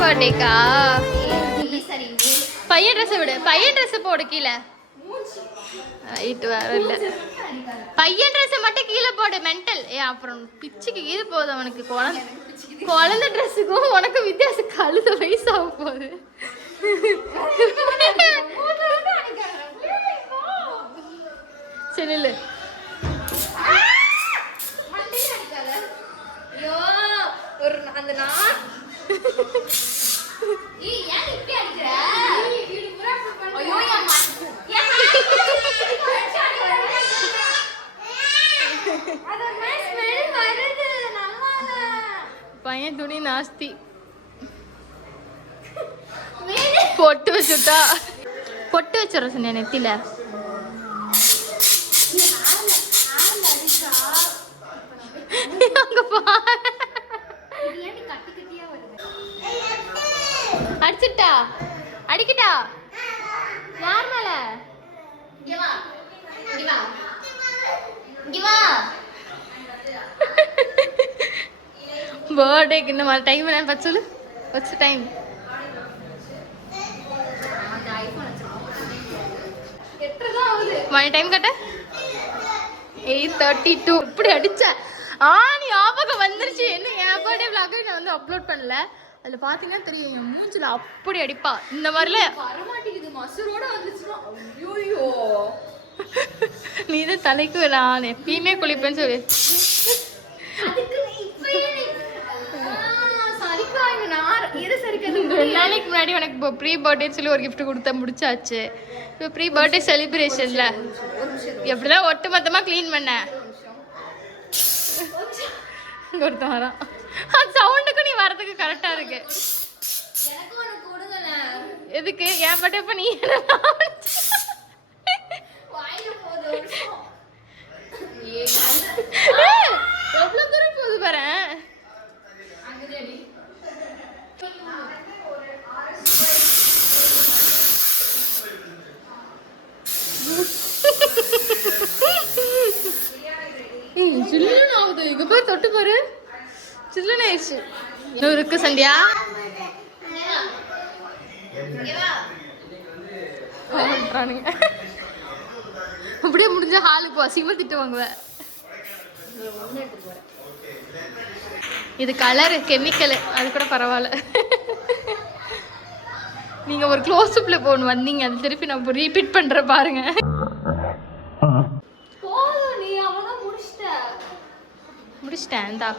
பர்த்டேக்கா பையன் ட்ரெஸ் விடு பையன் ட்ரெஸ் போடு கீழே வேற இல்ல பையன் ட்ரெஸ் மட்டும் கீழே போடு மென்டல் அப்புறம் பிச்சுக்கு கீழே போகுது அவனுக்கு குழந்தை ட்ரெஸ்ஸுக்கும் உனக்கு வித்தியாசம் கழுத வயசு ஆக போகுது சரி இல்ல பையன் துணி நாஸ்தி பொட்டு வச்சுட்டா பொட்டு வச்சுற சொன்ன நெத்தில அடிச்சுட்டா அடிக்கிட்டா யார் மேல பர்த்டேக்கு இன்னும் டைம் என்ன பார்த்து சொல்லு வாட்ஸ் டைம் மணி டைம் கட்ட 8:32 இப்படி அடிச்ச நீ ஞாபகம் வந்துருச்சு என்ன என் பர்த்டே விளாக நான் வந்து அப்லோட் பண்ணல அதில் பார்த்தீங்கன்னா தெரியும் என் மூஞ்சில் அப்படி அடிப்பா இந்த மாதிரில வரமாட்டேங்குது மசூரோட வந்துச்சுன்னா ஐயோ நீ தான் தலைக்கு நான் எப்பயுமே குளிப்பேன்னு சொல்லி நாளைக்கு முன்னாடி உனக்கு இப்போ ப்ரீ பர்த்டேன்னு சொல்லி ஒரு கிஃப்ட் கொடுத்தா முடிச்சாச்சு இப்போ ப்ரீ பர்த்டே செலிப்ரேஷன்ல எப்படிதான் ஒட்டு மொத்தமாக க்ளீன் பண்ணேன் ஒருத்தன் வரான் அந்த சவுண்டுக்கும் நீ வரதுக்கு கரெக்டா இருக்கு எதுக்கு என் பட்டே இப்ப நீ எவ்வளவு தூரம் போகுது பாரு சில்லுன்னு ஆகுது இங்க போய் தொட்டு பாரு சில்லுன்னு ஆயிடுச்சு இன்னும் இருக்கு சந்தியா அப்படியே முடிஞ்ச ஹாலுக்கு அசிங்கமா திட்டு வாங்குவேன் இது கலரு கெமிக்கலு அது கூட பரவாயில்ல நீங்க ஒரு க்ளோஸ் அப்ல போகணும் வந்தீங்க அது திருப்பி நான் ரீபீட் பண்றேன் பாருங்க முடிச்சிட்டேன் தான்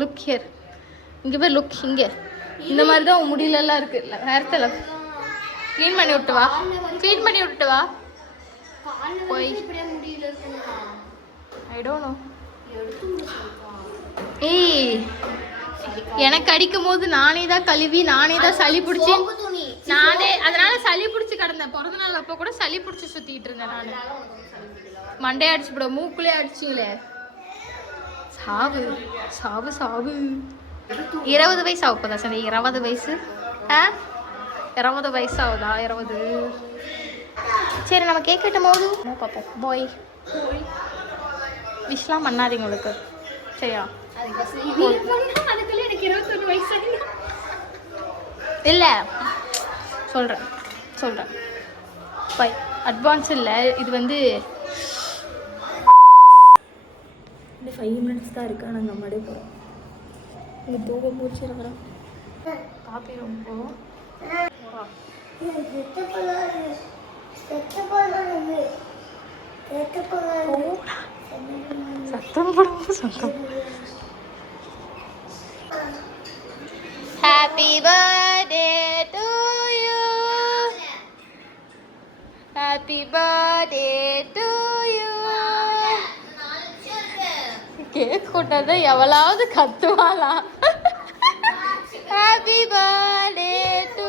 லுக் ஹியர் இங்க போய் லுக் இங்க இந்த மாதிரி தான் முடியலலாம் இருக்கு நேரத்துல க்ளீன் பண்ணி விட்டு வா க்ளீன் பண்ணி விட்டு வா போய் ஐ டோன்ட் நோ ஏய் எனக்கு அடிக்கும் போது நானே தான் கழுவி நானே தான் சளி பிடிச்சி நானே அதனால சளி பிடிச்சி கிடந்தேன் பிறந்த நாள் அப்போ கூட சளி பிடிச்சி சுத்திட்டு இருந்தேன் நான் மண்டையை அடிச்சு போட மூக்குள்ளே அடிச்சிங்களே சாவு சாவு சாவு 20 வயசு ஆகுதா சரி 20 வயசு 20 வயசு ஆகுதா 20 சரி நம்ம கேக் கட்டும் போது பார்ப்போம் பாய் விஷலாம் பண்ணாதீங்க உங்களுக்கு சரியா இல்லை சொல்கிறேன் பாய் அட்வான்ஸ் இல்லை இது வந்து 5 minutes தான் இருக்கு நாங்கள் நம்மளே போகிறோம் இங்கே தூக்க மூச்சு இருக்கிறோம் காப்பி ரொம்ப சத்தம் போடுவோம் சத்தம் happy birthday to you happy birthday to you cake கொண்டாதான் எவ்வளவு கத்துவாளா ஹாப்பி பர்த்டே டு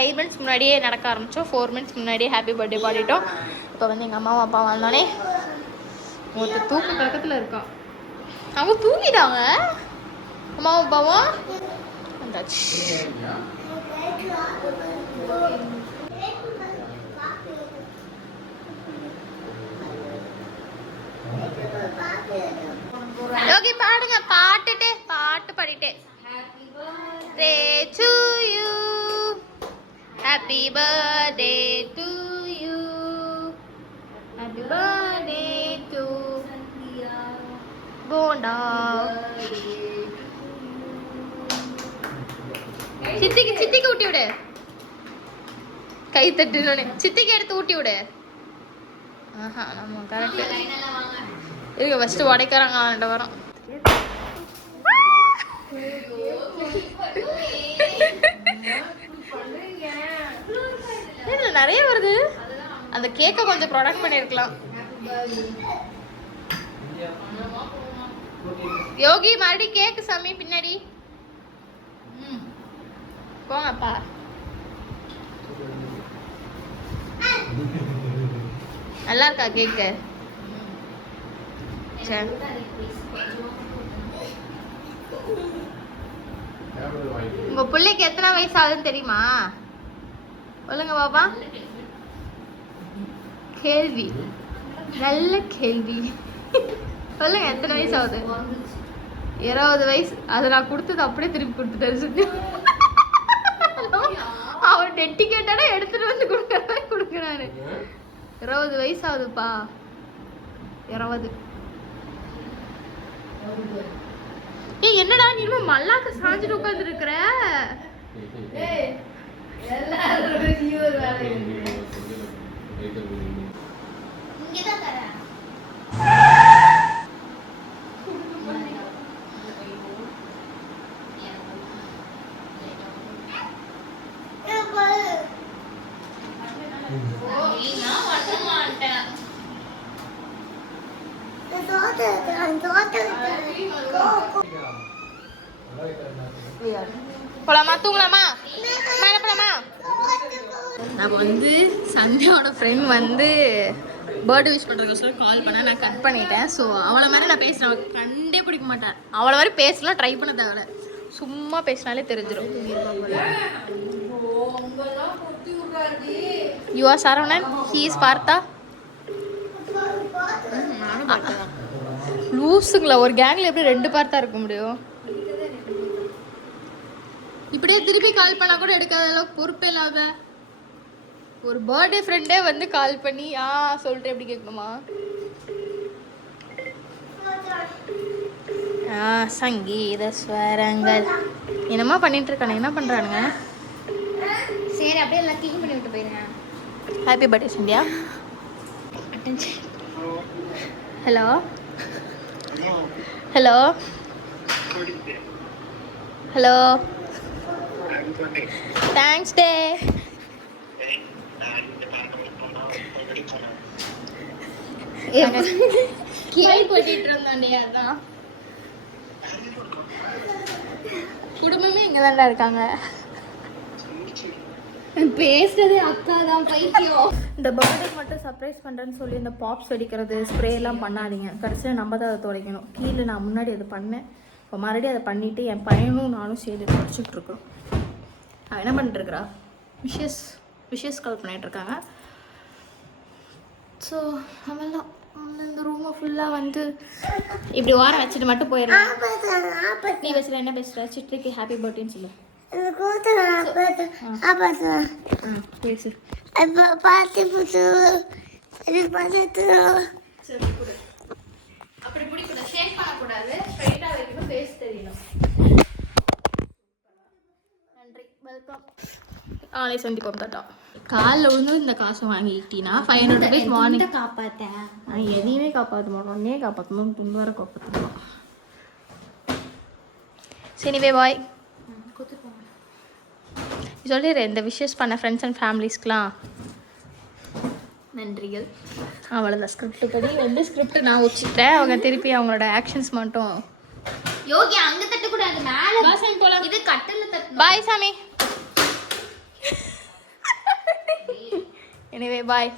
5 minutes முன்னாடியே நடக்க ஆரம்பித்தோம் 4 minutes முன்னாடியே ஹாப்பி பர்த்டே பாடிட்டோம் இப்போ வந்து எங்கள் அம்மாவும் அப்பா வந்தோடனே ஒருத்தர் தூக்க கலக்கத்தில் இருக்கான். அவங்க தூங்கிட்டாங்க. அம்மாவும் அப்பாவும் வந்தாச்சு. யோகி பாடுங்க. பாட்டு பாடிட்டே. Birthday to you. Happy birthday to you. Happy birthday to Bonda. சித்திக்கு ஊட்டி விடு. கை தட்டுனோனே சித்திக்கு எடுத்து ஊட்டி விடு. ஆஹா நம்ம கரெக்ட். இருங்க ஃபர்ஸ்ட் உடைக்கறாங்க ஆண்ட வரோம். இதுல நிறைய வருது. அந்த கேக்க கொஞ்சம் ப்ரொடக்ட் பண்ணிருக்கலாம். யோகி மறுபடி கேக் சாமி பின்னாடி போங்கப்பா. நல்லா இருக்கா கேக்கு? உங்க பிள்ளைக்கு எத்தனை வயசு ஆகுதுன்னு தெரியுமா? சொல்லுங்க பாப்பா. கேள்வி, நல்ல கேள்வி. சொல்லுங்க எத்தனை வயசு ஆகுது? 20 வயசு. அதை நான் கொடுத்தது அப்படியே திருப்பி கொடுத்துட்டேன். அவர் டெட்டிகேட்டடா எடுத்துட்டு வந்து கொடுக்குறாரு. 20 வயசு ஆகுதுப்பா. 20. என்னடா நீ மல்லாக்க சாஞ்சிட்டு உட்கார்ந்து இருக்கிற? போலாமா? தூங்கலாமா? மேல போலாமா? நான் வந்து சந்தியாவோட ஃப்ரெண்ட் வந்து பர்த்டே விஷ் பண்ணுறதுக்கு கால் பண்ண நான் கட் பண்ணிட்டேன். ஸோ அவளை மாதிரி நான் பேசுகிறேன். அவளுக்கு கண்டே பிடிக்க மாட்டேன். அவளை மாதிரி பேசலாம் ட்ரை பண்ண தேவை. சும்மா பேசினாலே தெரிஞ்சிடும். You are Saravanan, he is பார்த்தா. லூஸுங்களா? ஒரு கேங்கில் எப்படி 2 பார்த்தா இருக்க முடியும்? இப்படியே திருப்பி கால் பண்ணா கூட எடுக்காத அளவுக்கு பொறுப்பே இல்லாத ஒரு பர்த்டே ஃப்ரெண்டே வந்து கால் பண்ணி சொல்லிட்டு எப்படி கேட்கணுமா? சங்கீத ஸ்வரங்கள் என்னமா பண்ணிட்டு இருக்கானுங்க? என்ன பண்றானுங்க? சரி அப்படியே எல்லாம் க்ளீன் பண்ணி விட்டு போயிருங்க. Happy birthday Sandhya. Hello hello hello. Thanks டே. கேள்வி போட்டிட்டு இருந்தோம். அதான் குடும்பமே இங்க தான்டா இருக்காங்க. பேசுறதே அக்கா தான் பைத்தியம். இந்த பர்த்டே மட்டும் சர்ப்ரைஸ் பண்ணுறேன்னு சொல்லி இந்த பாப்ஸ் வெடிக்கிறது ஸ்ப்ரே எல்லாம் பண்ணாதீங்க. கடைசியில் நம்ம தான் அதை துடைக்கணும். கீழே நான் முன்னாடி அதை பண்ணேன். இப்போ மறுபடியும் அதை பண்ணிவிட்டு என் பையனும் நானும் சேர்த்து துடைச்சிட்டு இருக்கோம். அவன் என்ன பண்ணிட்டுருக்குறா? விஷஸ் கால் பண்ணிகிட்ருக்காங்க. ஸோ அவெல்லாம் இந்த ரூமை ஃபுல்லாக வந்து இப்படி வாரம் வச்சுட்டு மட்டும் போயிடுறேன். நீ பேசுகிற என்ன பேசுகிற? சிட்ரிக்கு ஹாப்பி பர்த்டேன்னு சொல்லு. பேசு. அப்படி பிடிக்கூடாது. ஷேக் பண்ணக்கூடாது. ஸ்ட்ரைட்டாக வைக்கணும். ஃபேஸ் தெரியணும். நன்றி. வெல்கம். ஆளே சந்திப்போம். தாட்டா. காலில் விழுந்து இந்த காசு வாங்கிக்கிட்டீங்கன்னா 500 rupees மார்னிங் காப்பாற்றேன். எதையுமே காப்பாற்ற மாட்டோம். ஒன்னே காப்பாற்றணும். துண்டு வர காப்பாற்றணும். சரிவே பாய். சொல்லிடுறேன். இந்த விஷஸ் பண்ண ஃப்ரெண்ட்ஸ் அண்ட் ஃபேமிலிஸ்க்கெலாம் நன்றிகள். அவ்வளோதான். ஸ்கிரிப்ட் படி வந்து ஸ்கிரிப்ட் நான் வச்சுட்டேன். அவங்க திருப்பி அவங்களோட ஆக்ஷன்ஸ் மட்டும். யோகி அங்கே தட்டக்கூடாது. மேலே பாசாமி போகலாம். இது கட்டில் தட்டு. பாய் சாமி. எனிவே பாய்.